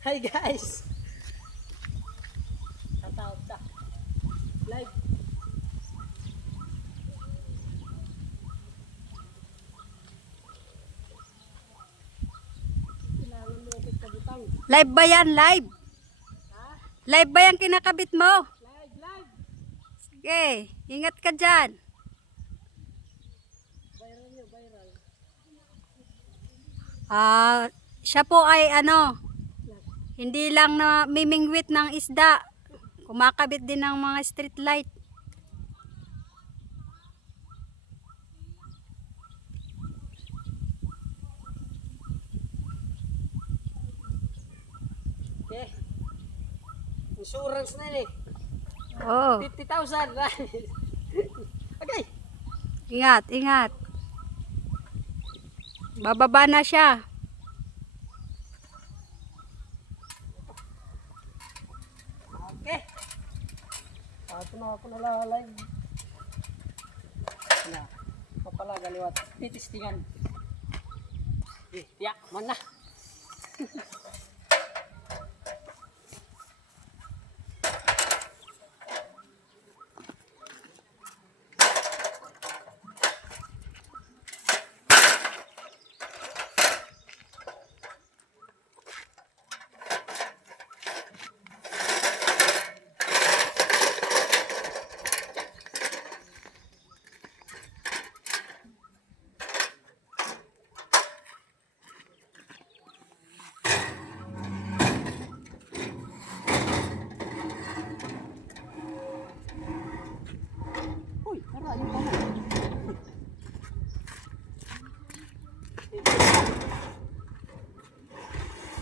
Hi guys! Tatawag ta. Live. Live ba yan? Live? Live ba yan kinakabit mo? Live, live! Sige, ingat ka dyan. Viral nyo, viral. Siya po ay hindi lang na mimingwit ng isda. Kumakabit din ng mga street light. Okay. Insurance na yun eh. Oh, 50,000. Okay. ingat, ingat. Bababa na siya. Okay. Ito na ako live. Na. Papala galiwat. Titistingan. Tiyak, man na.